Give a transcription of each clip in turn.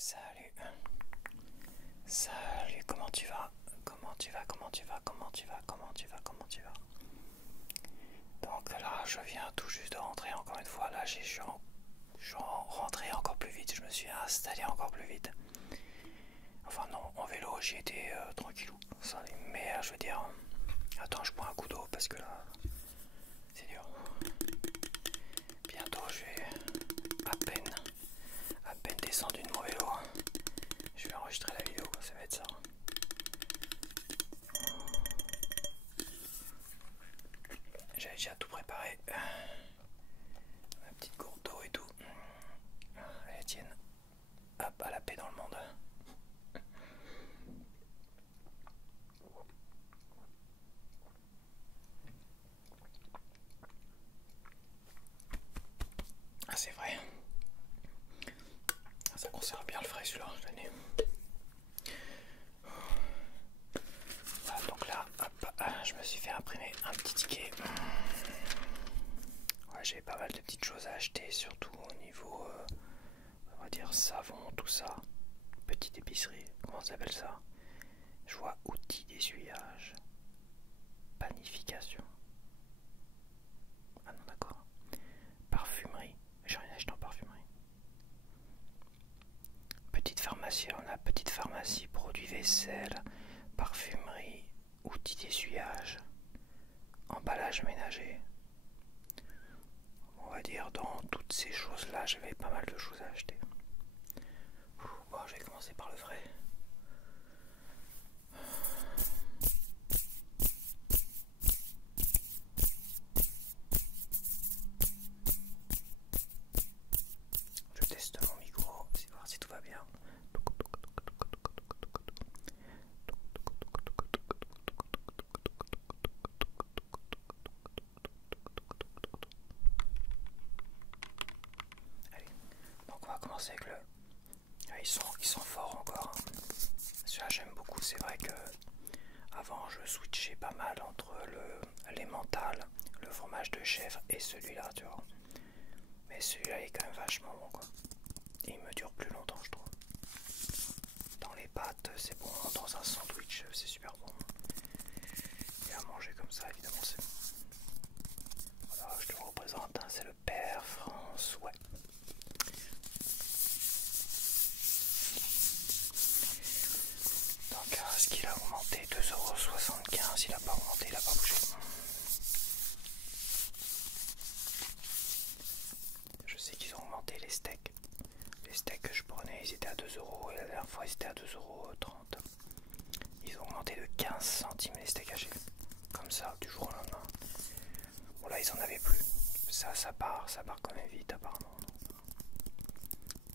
Salut. Salut, comment tu vas? Comment tu vas? Comment tu vas? Comment tu vas? Comment tu vas? Comment tu vas? Donc là, je viens tout juste de rentrer encore une fois. Là, je suis rentré encore plus vite. Je me suis installé encore plus vite. Enfin non, en vélo, j'ai été tranquillou. Mais je veux dire... Attends, je bois un coup d'eau parce que là, c'est dur. Bientôt, je vais à peine descendu de mon vélo. Je vais enregistrer la vidéo, ça va être ça. J'avais déjà tout préparé. Ma petite gourde d'eau et tout. Allez, tienne. Hop, à la paix dans le monde. Ah, c'est vrai. Ça conserve bien le frais celui-là, tenez. Voilà, donc là, hop, je me suis fait imprimer un petit ticket. Ouais, j'ai pas mal de petites choses à acheter, surtout au niveau, on va dire, savon, tout ça. Petite épicerie, comment ça s'appelle ça? Je vois outils d'essuyage. Panification. Ah non, d'accord. Parfumerie. J'ai rien acheté en parfumerie. Petite pharmacie, on a petite pharmacie, produits vaisselle, parfumerie, outils d'essuyage, emballage ménager. On va dire dans toutes ces choses-là, j'avais pas mal de choses à acheter. Bon, je vais commencer par le vrai. Je teste mon micro, voir si tout va bien. Allez, donc on va commencer avec le... Ah, ils sont forts encore. Celui-là j'aime beaucoup, c'est vrai que avant je switchais pas mal entre l'emmental, le fromage de chèvre et celui-là, tu vois. Mais celui-là est quand même vachement bon quoi. Et il me dure plus longtemps je trouve. Dans les pâtes c'est bon, dans un sandwich c'est super bon. Et à manger comme ça évidemment c'est bon. Voilà, je te le représente, hein, c'est le père François. Donc est-ce qu'il a augmenté 2,75 €? Il n'a pas augmenté, il n'a pas bougé. Je sais qu'ils ont augmenté les steaks. Les steaks que je prenais, ils étaient à 2 € et la dernière fois ils étaient à 2,30 €. Ils ont augmenté de 15 centimes les steaks hachés. Comme ça, du jour au lendemain. Bon là ils en avaient plus. Ça part quand même vite apparemment.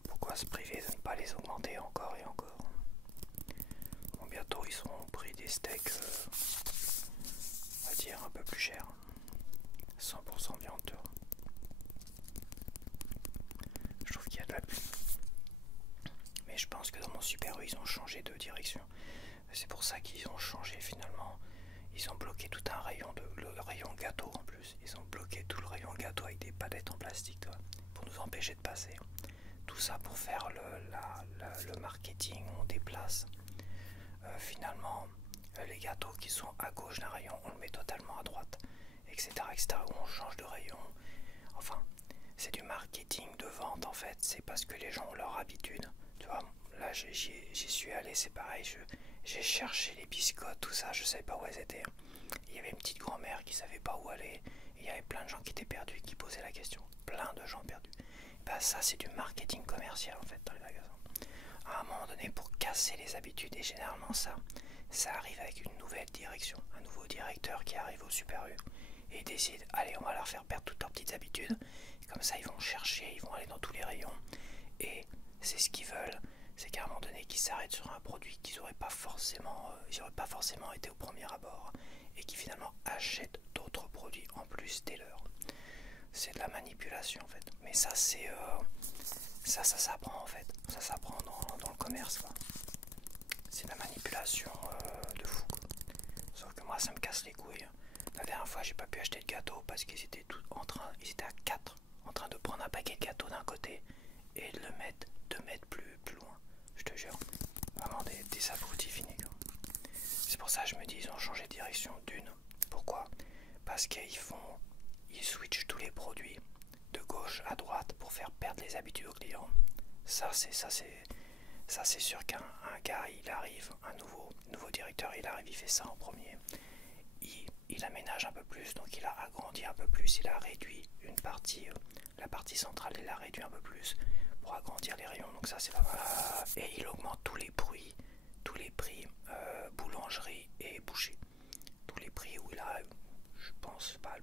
Pourquoi se priver de ne pas les augmenter encore et encore? Bon, bientôt ils seront au prix des steaks, on va dire un peu plus cher. 100% viande. Je trouve qu'il y a de la pub. Mais je pense que dans mon Super U, ils ont changé de direction. C'est pour ça qu'ils ont changé finalement. Ils ont bloqué tout un rayon, le rayon gâteau en plus. Ils ont bloqué tout le rayon gâteau avec des palettes en plastique, toi, pour nous empêcher de passer. Tout ça pour faire le marketing, on déplace. Finalement, les gâteaux qui sont à gauche d'un rayon, on le met totalement à droite, etc., etc., où on change de rayon. Enfin, c'est du marketing de vente en fait, c'est parce que les gens ont leur habitude. Tu vois, là j'y suis allé, c'est pareil, j'ai cherché les biscottes, tout ça, je savais pas où elles étaient. Il y avait une petite grand-mère qui savait pas où aller, et il y avait plein de gens qui étaient perdus, qui posaient la question. Plein de gens perdus. Bah ça c'est du marketing commercial en fait dans les magasins. À un moment donné, pour casser les habitudes, et généralement ça arrive avec une nouvelle direction, un nouveau directeur qui arrive au Super U et décide, allez on va leur faire perdre toutes leurs petites habitudes, et comme ça ils vont chercher, ils vont aller dans tous les rayons, et c'est ce qu'ils veulent, c'est qu'à un moment donné qu'ils s'arrêtent sur un produit qu'ils n'auraient pas forcément, été au premier abord, et qui finalement achètent d'autres produits en plus des leurs. C'est de la manipulation en fait, mais ça c'est... ça s'apprend en fait, ça s'apprend dans le commerce quoi. C'est de la manipulation de fou quoi. Sauf que moi ça me casse les couilles. La dernière fois j'ai pas pu acheter de gâteau parce qu'ils étaient ils étaient à 4 en train de prendre un paquet de gâteaux d'un côté et de le mettre 2 mètres plus loin. perdre les habitudes aux clients. Ça c'est sûr qu'un gars, il arrive, un nouveau directeur, il arrive, il fait ça en premier. Il aménage un peu plus, donc il a agrandi un peu plus, il a réduit une partie, la partie centrale, il a réduit un peu plus pour agrandir les rayons, donc ça c'est pas mal. Et il augmente tous les prix, boulangerie et boucher. Tous les prix où il a, je pense, pas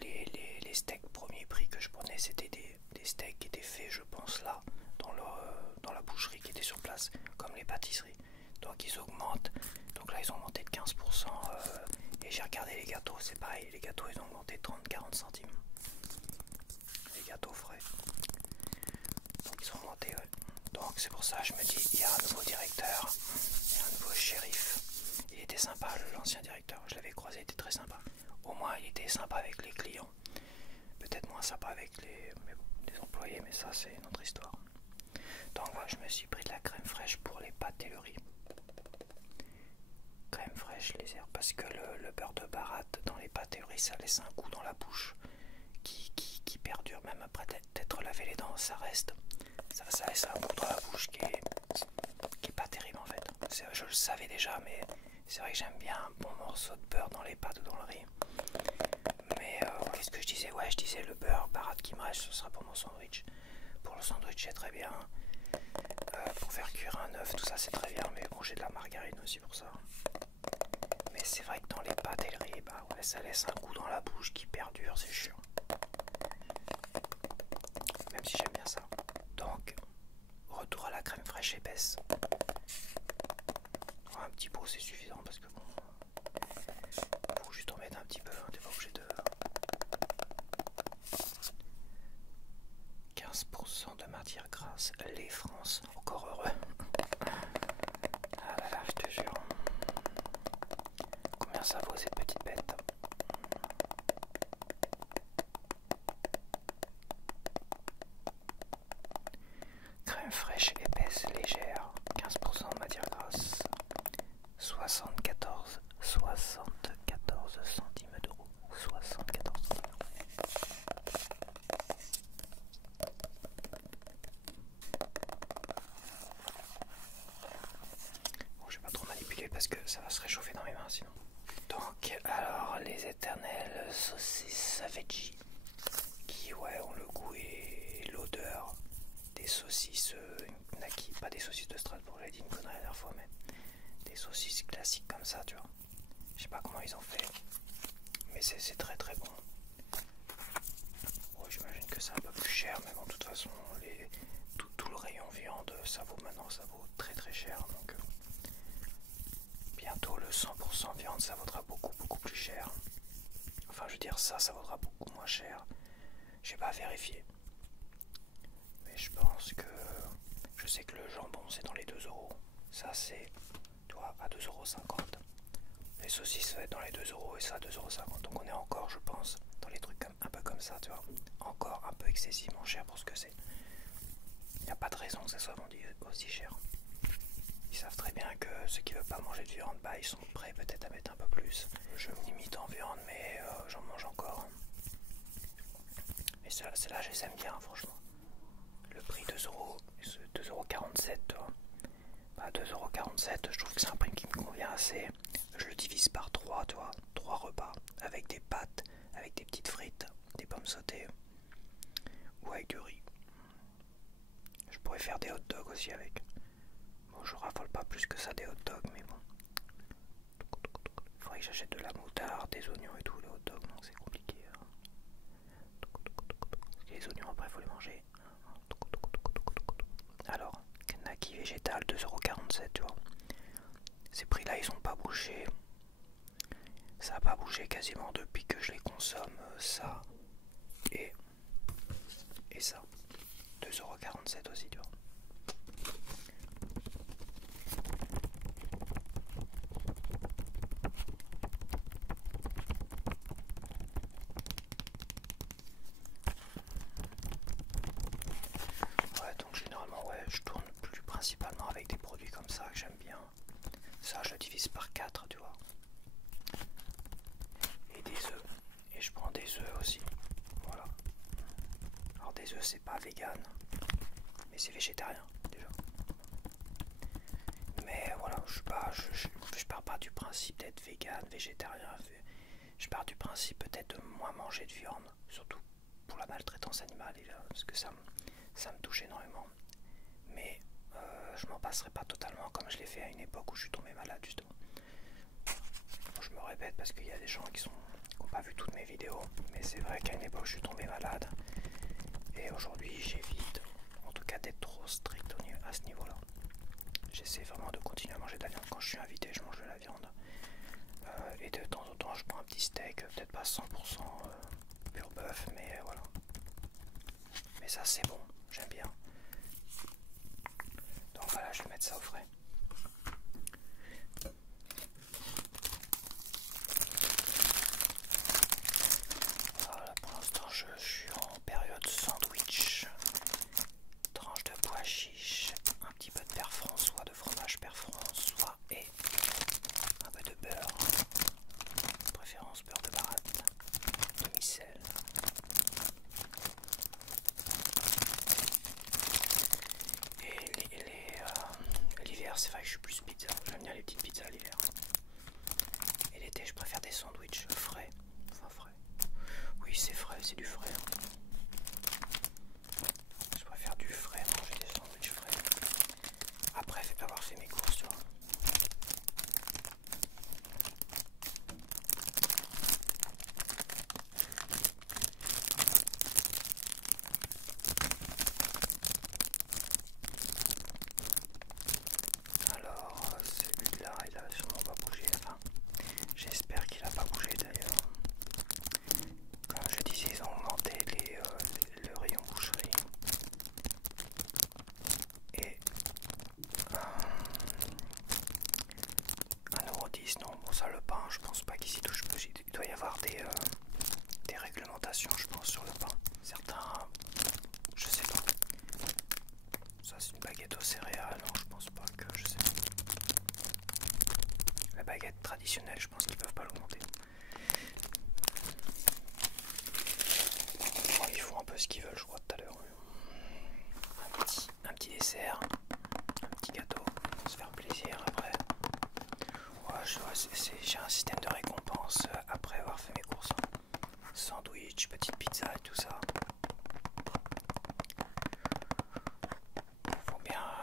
les steaks premier prix que je prenais, c'était des steaks qui étaient faits, je pense, là, dans la boucherie qui était sur place, comme les pâtisseries. Donc ils augmentent, donc là ils ont augmenté de 15%, et j'ai regardé les gâteaux, c'est pareil, les gâteaux ils ont augmenté de 30-40 centimes. Les gâteaux frais. Donc ils ont augmenté, ouais. Donc c'est pour ça, je me dis, il y a un nouveau directeur, il y a un nouveau shérif. Il était sympa, l'ancien directeur, je l'avais croisé, il était très sympa. Au moins il était sympa avec les clients. Peut-être moins sympa avec les employés, mais ça c'est une autre histoire. Donc voilà, je me suis pris de la crème fraîche pour les pâtes et le riz. Crème fraîche, les herbes, parce que le beurre de baratte dans les pâtes et le riz, ça laisse un goût dans la bouche qui perdure, même après d'être lavé les dents, ça reste. Ça laisse un goût dans la bouche qui est pas terrible en fait. Je le savais déjà, mais c'est vrai que j'aime bien un bon morceau de beurre dans les pâtes ou dans le riz. Mais qu'est-ce que je disais? Ouais, je disais le beurre baratte qui me reste, ce sera pour mon sandwich. Pour le sandwich, c'est très bien. Pour faire cuire un œuf, tout ça, c'est très bien. Mais bon, j'ai de la margarine aussi pour ça. Mais c'est vrai que dans les pâtes et le riz, bah ouais, ça laisse un goût dans la bouche qui perdure, c'est chiant. Même si j'aime bien ça. Donc, retour à la crème fraîche épaisse. Un petit pot, c'est suffisant parce que bon, faut juste en mettre un petit peu, hein, t'es pas obligé de... 15% de matière grasse, les France, encore heureux. Ah là là, je te jure. Combien ça vaut cette petite bête? Crème fraîche épaisse légère, 15% de matière grasse, 74 centimes d'euros. 74 centimes. Bon, je vais pas trop manipuler parce que ça va se réchauffer dans mes mains sinon. Donc, alors, les éternelles saucisses veggie qui, ouais, ont le goût et l'odeur des saucisses Naki, pas des saucisses de Strasbourg, j'avais dit une connerie la dernière fois, mais des saucisses classiques comme ça, tu vois. Je sais pas comment ils ont fait, mais c'est très très bon. Bon, j'imagine que c'est un peu plus cher, mais bon, de toute façon, tout le rayon viande, ça vaut maintenant, ça vaut très très cher, donc bientôt le 100% viande, ça vaudra beaucoup plus cher. Enfin, je veux dire, ça vaudra beaucoup moins cher. J'ai pas vérifié. Mais je pense que... Je sais que le jambon, c'est dans les 2 euros. Ça, c'est, tu vois, à 2,50 €. Les saucisses, ça va être dans les 2 euros et ça, 2,50 €. Donc on est encore, je pense, dans les trucs un peu comme ça, tu vois. Encore un peu excessivement cher pour ce que c'est. Il n'y a pas de raison que ça soit vendu aussi cher. Ils savent très bien que ceux qui ne veulent pas manger de viande, bah, ils sont prêts peut-être à mettre un peu plus. Je me limite en viande, mais j'en mange encore. Et celles-là, je les aime bien, franchement. Le prix 2 euros, 2,47 €, tu vois. Bah, 2,47 €, je trouve que c'est un prix qui me convient assez. Je le divise par 3, tu vois. 3 repas avec des pâtes, avec des petites frites, des pommes sautées ou avec du riz. Je pourrais faire des hot dogs aussi avec. Bon, je raffole pas plus que ça des hot dogs, mais bon. Il faudrait que j'achète de la moutarde, des oignons et tout, les hot dogs, donc c'est compliqué. Parce que les oignons, après, il faut les manger. Alors, Naki végétal, 2,47 €, tu vois. Ces prix-là, ils ont pas bougé. Ça n'a pas bougé quasiment depuis que je les consomme, ça et ça. 2,47 € aussi, tu vois. Ouais, donc généralement, ouais, je tourne plus principalement avec des produits comme ça que j'aime bien. Ça, je divise par 4, tu vois. Et des œufs. Et je prends des œufs aussi. Voilà. Alors des les œufs c'est pas vegan, mais c'est végétarien déjà. Mais voilà, je pars pas du principe d'être vegan, végétarien. Je pars du principe peut-être de moins manger de viande, surtout pour la maltraitance animale, parce que ça me touche énormément. Mais je m'en passerai pas totalement comme je l'ai fait à une époque où je suis tombé malade justement. Je me répète parce qu'il y a des gens qui n'ont pas vu toutes mes vidéos, mais c'est vrai qu'à une époque je suis tombé malade et aujourd'hui j'évite en tout cas d'être trop strict à ce niveau-là. J'essaie vraiment de continuer à manger de la viande. Quand je suis invité, je mange de la viande. Et de temps en temps, je prends un petit steak, peut-être pas 100% pur bœuf, mais voilà. Mais ça, c'est bon, j'aime bien. Donc voilà, je vais mettre ça au frais. Voilà, pour l'instant, je suis en période sandwich. Tranche de pois chiche, un petit peu de beurre François, de fromage beurre François et un peu de beurre, de préférence beurre de baratte, demi-sel. Et l'hiver, c'est vrai que je suis plus pizza, j'aime bien les petites pizzas l'hiver. Et l'été, je préfère des sandwichs frais, enfin frais. Oui, c'est frais, c'est du frais. Je préfère du frais, manger des sandwichs frais. Après avoir fait mes courses, tu vois. Alors, celui-là, il a sûrement pas bougé. Enfin, j'espère qu'il a pas bougé d'ailleurs. Comme je disais, ils ont augmenté le rayon boucherie. Et 1,10 €, non, bon ça le pain, je pense pas qu'il s'y touche plus. Il doit y avoir des réglementations, je pense, sur le pain. Certains, je sais pas. Ça c'est une baguette aux céréales, non, je pense pas que, je sais pas. La baguette traditionnelle, je pense qu'ils peuvent pas l'augmenter. Bon, ils font un peu ce qu'ils veulent, je crois, tout à l'heure. Un petit dessert, un petit gâteau, pour se faire plaisir après. Ouais, j'ai un système de récompense après avoir fait mes courses. Sandwich, petite pizza et tout ça.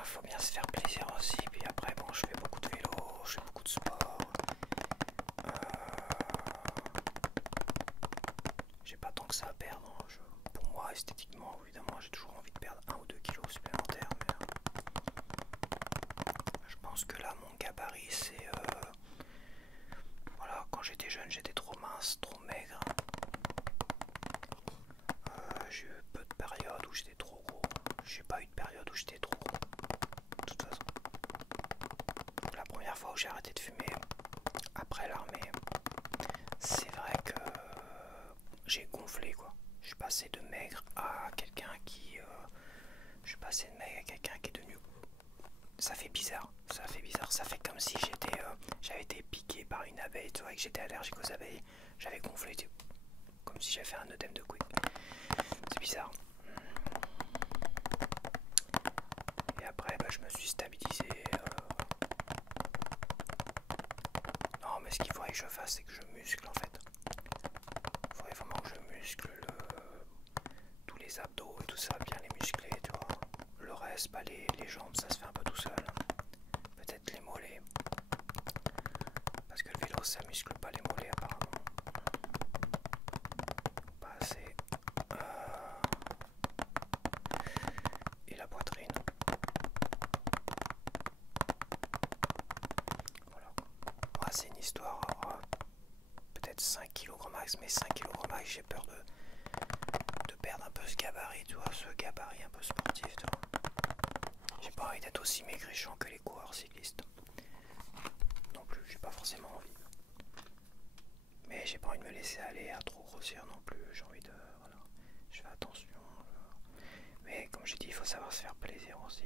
Faut bien se faire plaisir aussi. Puis après, bon, je fais beaucoup de vélo, je fais beaucoup de sport. J'ai pas tant que ça à perdre. Pour moi, esthétiquement, évidemment, j'ai toujours envie de perdre 1 ou 2 kilos supplémentaires. Mais je pense que là, mon gabarit, c'est... voilà, quand j'étais jeune, j'étais trop mince, trop maigre. J'ai eu peu de périodes où j'étais trop gros. J'ai pas eu de période où j'étais trop gros. De toute façon. La première fois où j'ai arrêté de fumer, après l'armée, c'est vrai que j'ai gonflé quoi. Je suis passé de maigre à quelqu'un qui... je suis passé de maigre à quelqu'un qui est devenu... Ça fait bizarre, ça fait bizarre. Ça fait comme si j'avais été piqué par une abeille. Tu vois que j'étais allergique aux abeilles. J'avais gonflé, comme si j'avais fait un œdème de couille. C'est bizarre. Et après, bah, je me suis stabilisé. Non, mais ce qu'il faudrait que je fasse, c'est que je muscle en fait. Il faudrait vraiment que je muscle tous les abdos et tout ça, bien les muscler, tu vois. Le reste, bah, les jambes, ça se fait un peu tout seul. Peut-être les mollets. Parce que le vélo, ça muscle pas les mollets apparemment. Pas assez. Et la poitrine. Voilà. Ah, c'est une histoire. Peut-être 5 kg max, mais 5 kg max, j'ai peur de perdre un peu ce gabarit, tu vois, ce gabarit un peu sportif, tu vois. J'ai pas envie d'être aussi maigrichon que les coureurs cyclistes. Non plus, j'ai pas forcément envie. Mais j'ai pas envie de me laisser aller à trop grossir non plus, j'ai envie de... Voilà, je fais attention. Mais comme j'ai dit, il faut savoir se faire plaisir aussi.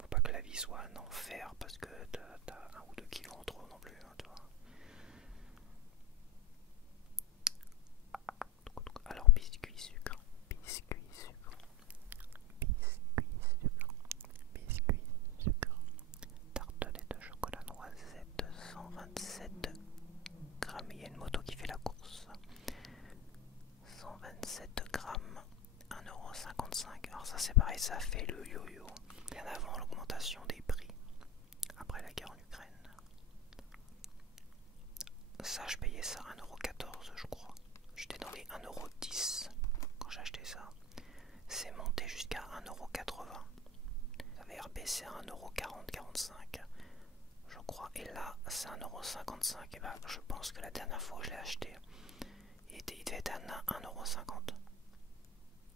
Faut pas que la vie soit un enfer parce que t'as 1 ou 2 kilos en trop non plus, hein, tu vois. Alors biscuit sucre, biscuit Alors ça c'est pareil, ça fait le yo-yo. Bien avant l'augmentation des prix, après la guerre en Ukraine. Ça je payais ça 1,14 € je crois. J'étais dans les 1,10 € quand j'ai acheté ça. C'est monté jusqu'à 1,80 €. Ça avait rebaissé à 1,40-45 € je crois. Et là c'est 1,55 €. Et bah je pense que la dernière fois que je l'ai acheté, il devait être à 1,50 €.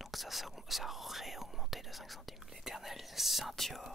Donc ça aurait augmenté de 5 centimes. L'éternel Saint-Dior.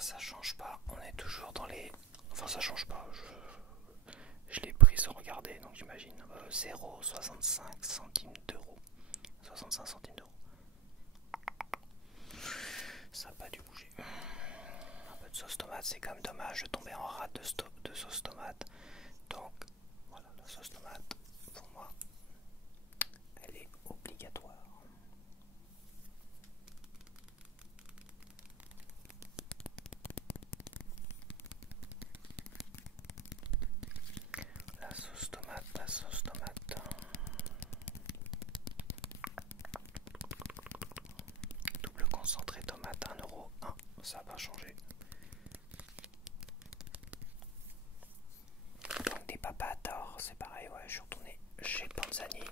Ça change pas, on est toujours dans les... Enfin ça change pas, je l'ai pris sans regarder, donc j'imagine 0,65 centimes d'euros. 65 centimes d'euros. Ça n'a pas dû bouger. Un peu de sauce tomate, c'est quand même dommage de tomber en rate de sauce tomate. Donc voilà, la sauce tomate, pour moi, elle est obligatoire. La sauce tomate. Double concentré tomate 1,01 €. Ça n'a pas changé. Donc des papators, c'est pareil, ouais, je suis retourné chez Panzani.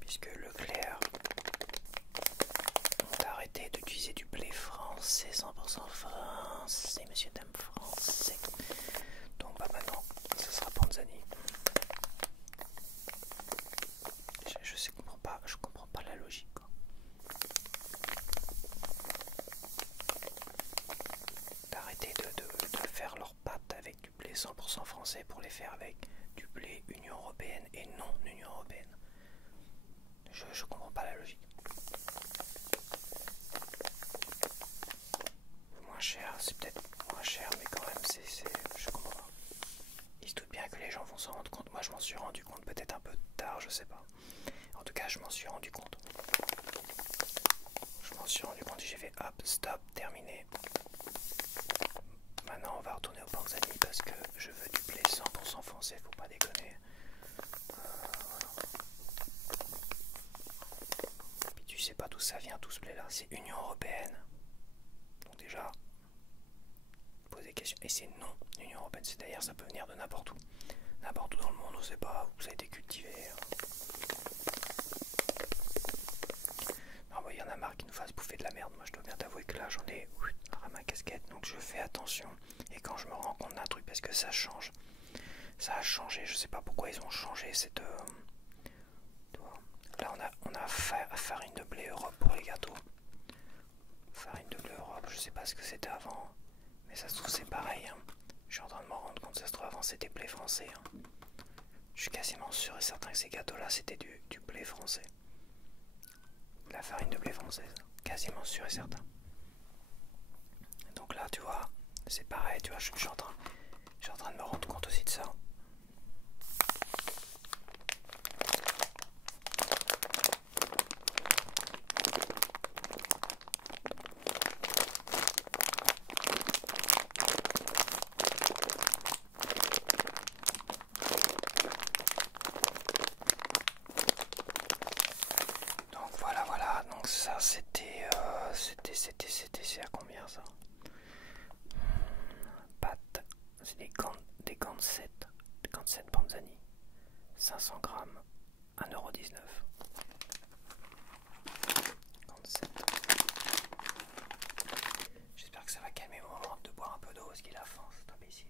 Puisque Leclerc ont arrêté d'utiliser du blé français, 100% français, monsieur dame français. Donc bah maintenant, ce sera Panzani. Je comprends pas la logique, quoi. D'arrêter de faire leurs pâtes avec du blé 100% français pour les faire avec du blé Union Européenne et non Union Européenne. Je comprends pas la logique. Moins cher, c'est peut-être moins cher, mais quand même, je comprends pas. Il se doute bien que les gens vont s'en rendre compte. Moi, je m'en suis rendu compte peut-être un peu tard, je sais pas. En tout cas, je m'en suis rendu compte. Et j'ai fait hop, stop, terminé. Maintenant, on va retourner au Panzani parce que je veux du blé 100% français, faut pas déconner. Voilà. Puis tu sais pas d'où ça vient tout ce blé là, c'est Union Européenne. Donc déjà, pose des questions. Et c'est non Union Européenne, c'est d'ailleurs ça peut venir de n'importe où. N'importe où dans le monde, on sait pas où ça a été cultivé. Non, bah, y en a marre qui nous fassent bouffer de la merde. Moi je dois bien t'avouer que là j'en ai à ma casquette, donc je fais attention. Et quand je me rends compte d'un truc, parce que ça change, ça a changé, je sais pas pourquoi ils ont changé cette... Là on a farine de blé Europe pour les gâteaux. Farine de blé Europe, je sais pas ce que c'était avant, mais ça se trouve c'est pareil. Hein. Je suis en train de me rendre compte, ça se trouve avant c'était blé français. Hein. Je suis quasiment sûr et certain que ces gâteaux là c'était du blé français. La farine de blé française, quasiment sûr et certain. Donc là tu vois, c'est pareil, tu vois, je suis en train de me rendre compte aussi de ça. Donc voilà, donc ça c'était c'est à combien ça? Pâtes, c'est des Gansett Panzani, 500 grammes, 1,19 €. J'espère que ça va calmer mon cause qu'il a faim, cet imbécile.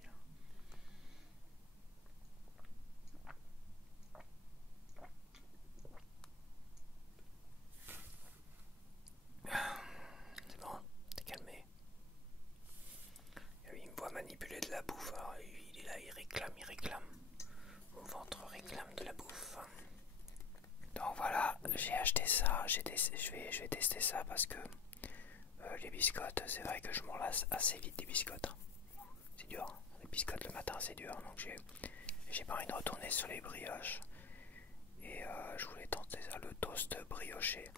C'est bon, t'es calmé. Il me voit manipuler de la bouffe, alors il est là, il réclame. Mon ventre réclame de la bouffe. Donc voilà, j'ai acheté ça, je vais tester ça parce que les biscottes, c'est vrai que je m'en lasse assez vite des biscottes. C'est dur, hein. Les biscottes le matin c'est dur, donc j'ai pas envie de retourner sur les brioches. Et je voulais tenter ça, le toast brioché.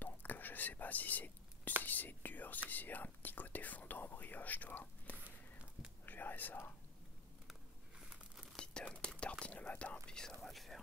Donc je sais pas si c'est dur, si c'est un petit côté fondant brioche, toi. Je verrai ça. Une petite tartine le matin, puis ça va le faire.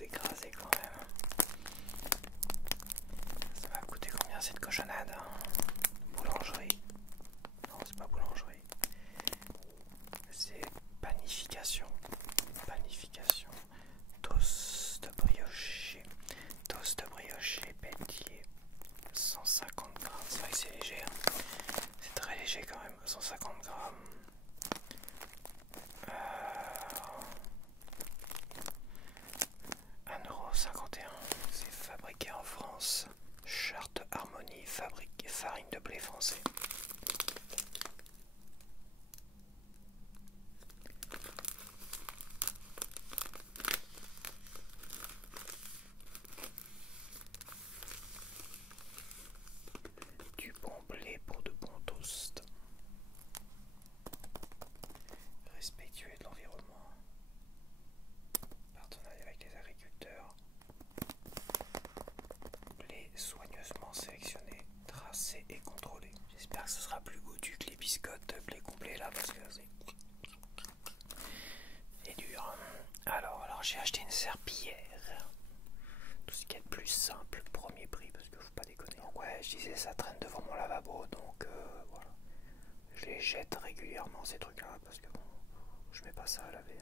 Écrasé quand même. Ça va coûter combien cette cochonnade? Boulangerie. Non, c'est pas boulangerie. C'est panification. Panification. Toast brioché. Toast brioché Pelletier. 150 grammes. C'est vrai que c'est léger. Hein. C'est très léger quand même. 150 grammes. 1,51 €. C'est fabriqué en France. Charte Harmonie, fabrique farine de blé français. Du bon blé pour de bons toasts. Respectueux de l'environnement. Partenariat avec les agriculteurs. Blé soigneusement sélectionné, tracé et contrôlé. J'espère que ce sera plus goûtu que les biscottes blé complet là parce que c'est dur. Alors j'ai acheté une serpillière. Tout ce qui est le plus simple, premier prix parce que faut pas déconner. Donc ouais, je disais ça traîne devant mon lavabo donc voilà. Je les jette régulièrement ces trucs là parce que bon, je mets pas ça à laver.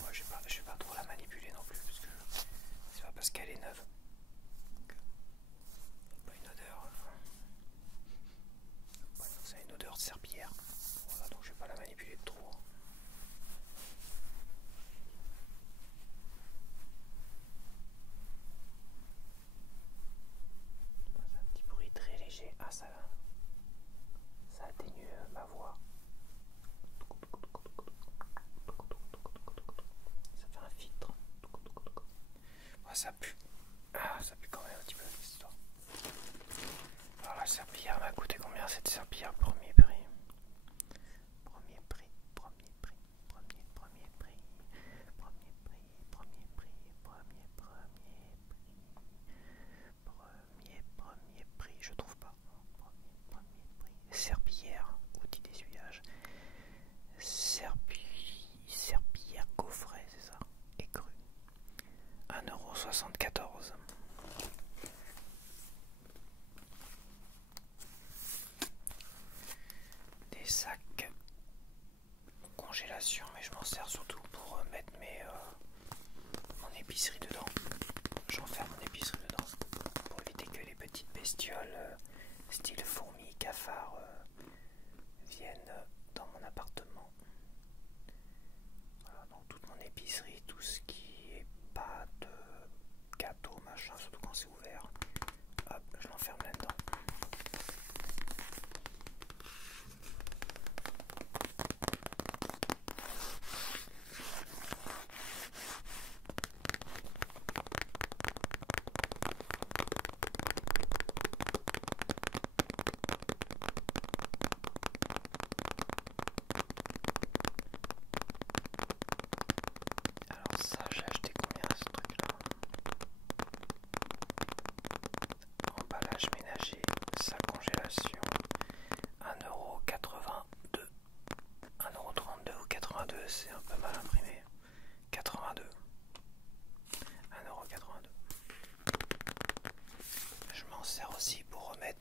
Moi je vais pas trop la manipuler non plus parce que c'est pas parce qu'elle est neuve. Pas une odeur. Ouais, ça a une odeur de serpillière. Voilà, donc je vais pas la manipuler de trop. C'est un petit bruit très léger. Ah ça atténue ma voix. Ça fait un filtre. Ça pue. Ah, ça pue quand même un petit peu cette histoire. Alors la serpillière m'a coûté combien cette serpillière? Premier prix. Premier prix. Premier prix. Premier prix. Premier prix. Premier prix. Premier prix. Je trouve pas. Premier prix. Serpillière. Outil d'essuyage. Serpillière coffret, c'est ça? Écru. 1,74 €. Des sacs congélation, mais je m'en sers surtout pour mettre mon épicerie dedans. J'enferme mon épicerie dedans pour éviter que les petites bestioles style fourmis, cafards viennent dans mon appartement. Voilà, donc toute mon épicerie, tout ce qui est pâtes, gâteaux, machin, surtout quand c'est ouvert, hop,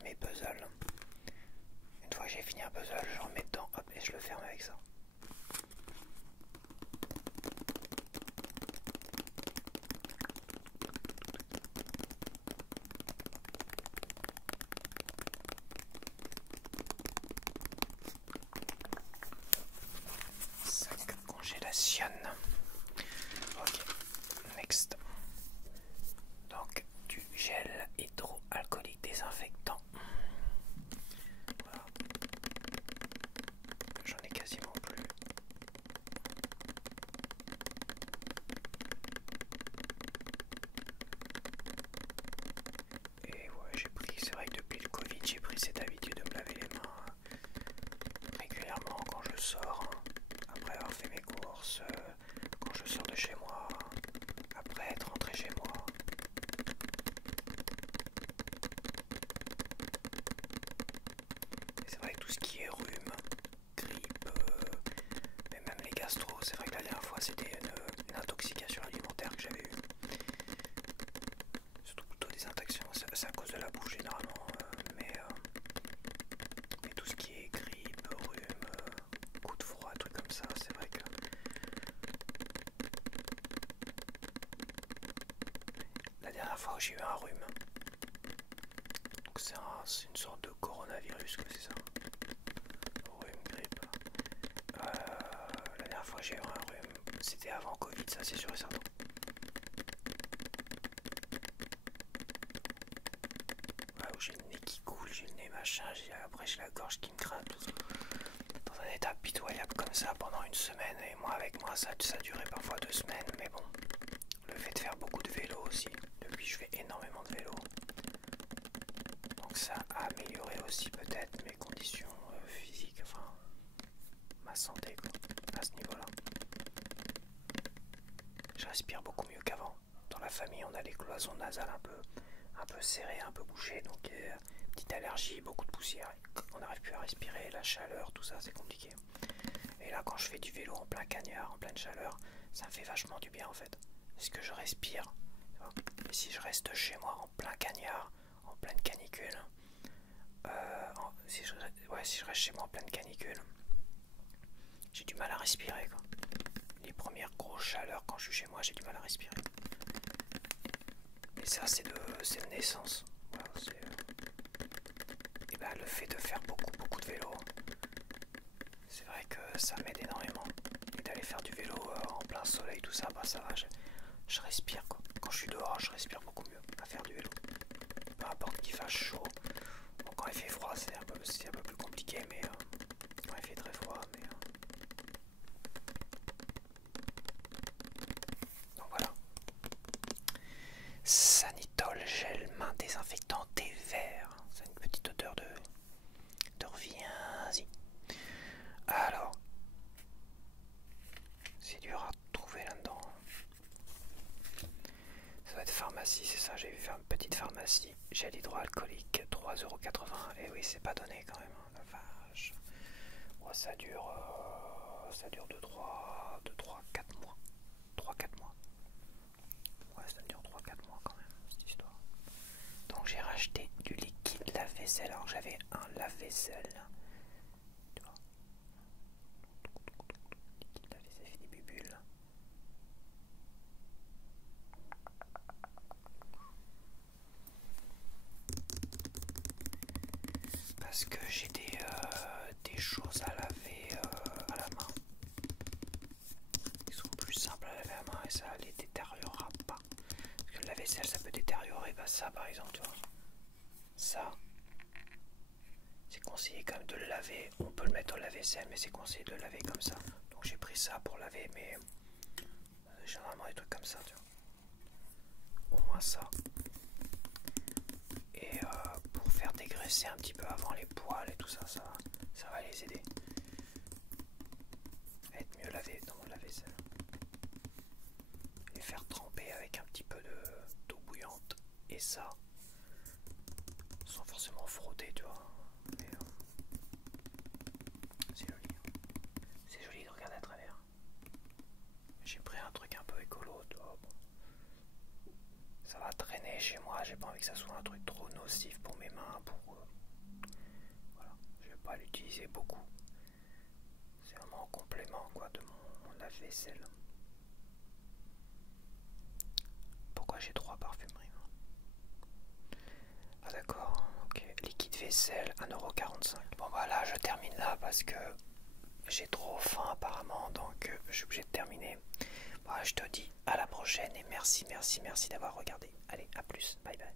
mes puzzles. Une fois que j'ai fini un puzzle, j'en mets dedans, hop, et je le ferme avec ça. Sac congélation. Ok, next. Donc du gel hydroalcoolique désinfectant. Voilà. J'en ai quasiment plus. Et ouais, j'ai pris, c'est vrai que depuis le Covid, j'ai pris cette habitude de me laver les mains régulièrement quand je sors, après avoir fait mes courses, quand je sors de chez moi, après être rentré chez moi. Et c'est vrai que tout ce qui est rhume, grippe, mais même les gastro, c'est vrai que la dernière fois c'était une intoxication alimentaire que j'avais eue. Surtout plutôt des infections, c'est à cause de la bouche généralement, mais tout ce qui est grippe, rhume, coup de froid, trucs comme ça, c'est vrai que la dernière fois où j'ai eu un rhume, donc c'est une sorte de coronavirus, quoi, c'est ça. Rhume, grippe. La dernière fois que j'ai eu un rhume, c'était avant Covid, ça c'est sûr et certain. Ouais, où j'ai le nez qui coule, j'ai le nez machin, après j'ai la gorge qui me crame, dans un état pitoyable comme ça pendant une semaine. Et moi avec moi ça durait parfois 2 semaines, mais bon, le fait de faire beaucoup de vélo aussi, depuis je fais énormément de vélo, donc ça a amélioré aussi peut-être mes conditions physiques, enfin ma santé quoi, à ce niveau là. Je respire beaucoup mieux qu'avant. Dans la famille on a les cloisons nasales un peu serrées, un peu bouchées, donc petite allergie, beaucoup de poussière, on n'arrive plus à respirer, la chaleur, tout ça c'est compliqué. Et là quand je fais du vélo en plein cagnard, en pleine chaleur, ça me fait vachement du bien en fait. Parce que je respire. Et si je reste chez moi en plein cagnard, en pleine canicule, si je reste chez moi en pleine canicule, j'ai du mal à respirer quoi. Les premières grosses chaleurs quand je suis chez moi, j'ai du mal à respirer. Et ça c'est de naissance. Voilà, et ben, le fait de faire beaucoup de vélo, c'est vrai que ça m'aide énormément. Et d'aller faire du vélo en plein soleil, tout ça, bah ça va, je respire quoi. Quand je suis dehors, je respire beaucoup mieux à faire du vélo. Peu importe qu'il fasse chaud. Bon, quand il fait froid, c'est un peu plus compliqué, mais quand il fait très froid, mais donc voilà. Sanitol gel main désinfectant thé vert. C'est une petite odeur de reviens-y. Alors, c'est dur à trouver là-dedans. Ça doit être pharmacie, c'est ça, j'ai vu faire une petite pharmacie. Gel hydroalcoolique, 3,80 €. Et oui, c'est pas donné quand même, hein, la vache. Ouais, ça dure de 4 mois. 3-4 mois. Ouais, ça dure 3-4 mois quand même, cette histoire. Donc j'ai racheté du liquide lave-vaisselle. Alors j'avais un lave-vaisselle. Tu vois. Liquide lave-vaisselle fait des bubules. Parce que j'ai des choses à laver à la main. Ils sont plus simples à laver à la main et ça les détériorera pas. Parce que le lave-vaisselle ça peut détériorer. Bah ça par exemple, tu vois. Ça, c'est conseillé quand même de le laver. On peut le mettre au lave-vaisselle, mais c'est conseillé de le laver comme ça. Donc j'ai pris ça pour laver, mais généralement des trucs comme ça, tu vois. Au moins ça. Et pour faire dégraisser un petit peu avant les poils et tout ça, ça va les aider à être mieux lavés dans le lave-vaisselle. Les faire tremper avec un petit peu d'eau bouillante. Et ça, sans forcément frotter, tu vois. Mais c'est joli. C'est joli de regarder à travers. J'ai pris un truc un peu écolo, tu vois. Bon. Ça va traîner chez moi, j'ai pas envie que ça soit un truc trop nocif pour mes mains, pour pas l'utiliser beaucoup. C'est vraiment en complément quoi de mon lave-vaisselle. Pourquoi j'ai 3 parfumeries? Ah d'accord, ok. Liquide vaisselle, 1,45 €. Bon bah là je termine là parce que j'ai trop faim apparemment, donc je suis obligé de terminer. Bon, je te dis à la prochaine et merci d'avoir regardé. Allez, à plus, bye bye.